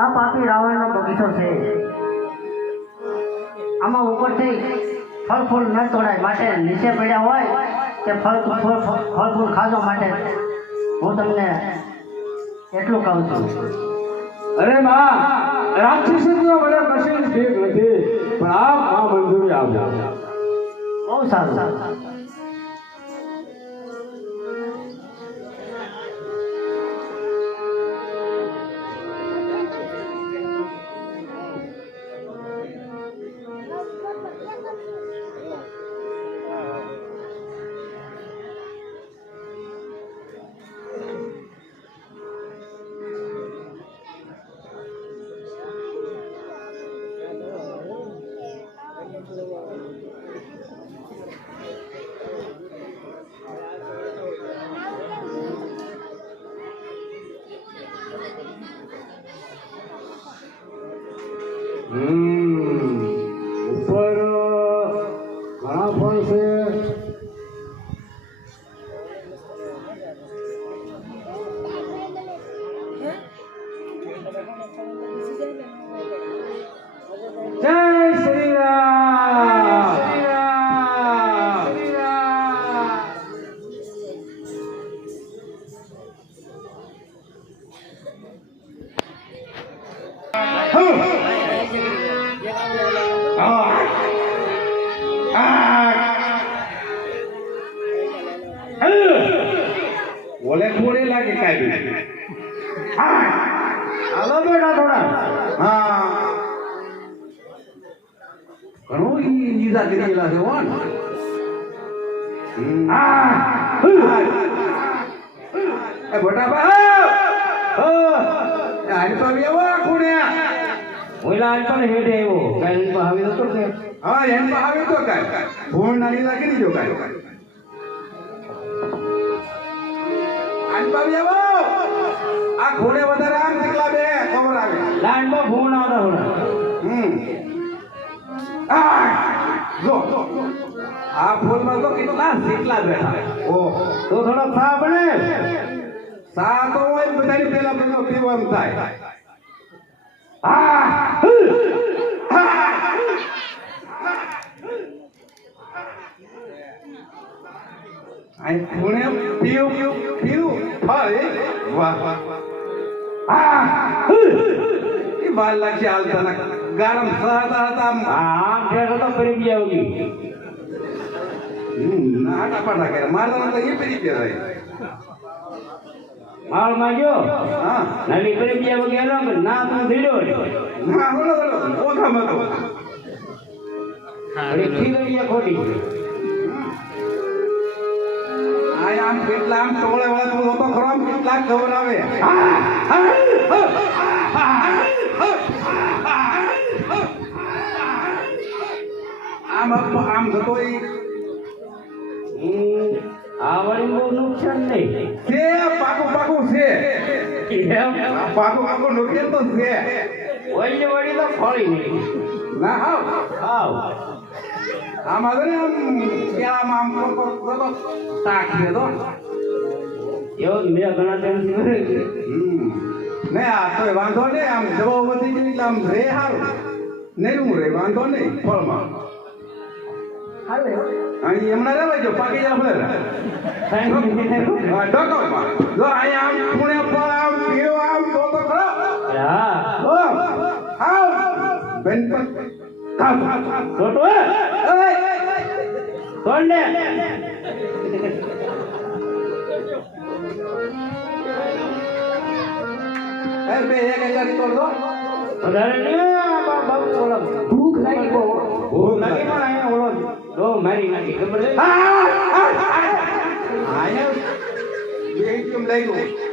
આ પાપી રાવણનો બગીચો છે. આમાં ઉપરથી ફળ ફૂલ ન તોડાય માટે નીચે પડ્યા હોય કે ફળ ફૂલ ખાજો માટે હું તમને એટલું કહું છું. અરે માં, રાક્ષસનો મને કશું ઠીક નથી, પણ આ મંજૂરી આપજો. બહુ સારું. ઉપર ઘણા ફળ છે. જય શ્રી રામ. બોલે થોડે લાગે કાઢી. હાલો બેટા થોડા. હા, ઘણું ઈજા કરી ગયેલા છે. વન બટાબા આજ તો એવા ખૂણ્યા ઓલા આજ પણ હેડે એવો કાઈ પર આવી તો કે હા એમ પર આવી તો કાઈ ફોન ના લીધા કરી જો કાઈ આજ પર એવો આ ઘોડે વધારે આમ નીકળા બે ખબર આવે લાઈન માં ફોન આવતા હોના જો આ ફોન માં તો કેટલા શીખલા બેઠા ઓ તો થોડો સા બને સા તો હોય બધાની પેલા બધો પીવાનું થાય. આ ખૂણે પીવ ફળ વાહ એ બાલ લાગશે હાલતા ના ગરમ સહતા હતા આમ ફેર તો પડી ગયા હોગી ના પાટા કરે મારતા તો એ પડી ગયા રહી માલ માગ્યો હા નાની પડી ગયા વગેરે ના તું ધીડો ના બોલો ઓખા મતો અરે ખીગડિયા ખોટી આમ કેટલા આમ ટોળે વાળા તું તો ખરો આમ કેટલા ખબર આવે આમ આમ થતો આ વળી બહુ નુકસાન નહીં છે. પાકું છે પાકું નુકસાન તો છે. વળી તો ફળી નહીં ના હાવ આમ આગળ આમ કેળામાં આમ તાકીએ તો એવો મેં ઘણા ટાઈમ ને આ તો વાંધો નહીં આમ જવાબ વધી ગઈ એટલે આમ રે હારું નહીં રે વાંધો નહીં ફળમાં અહીં એમના રહેવા જો પાકી જા ફળ ડોકોમાં જો અહીં આમ પુણે ફળ આમ પીળો આમ તો ખરો હા આવ બેન પર કામ છોટો એ કોણ ને એ બે એક કરી તોડ દો વધારે ને બાપ બોલા ભૂખ લાગી પણ આયા ઓલો દો મારી નાખી ખબર છે આયા બે કેમ લઈ ગયો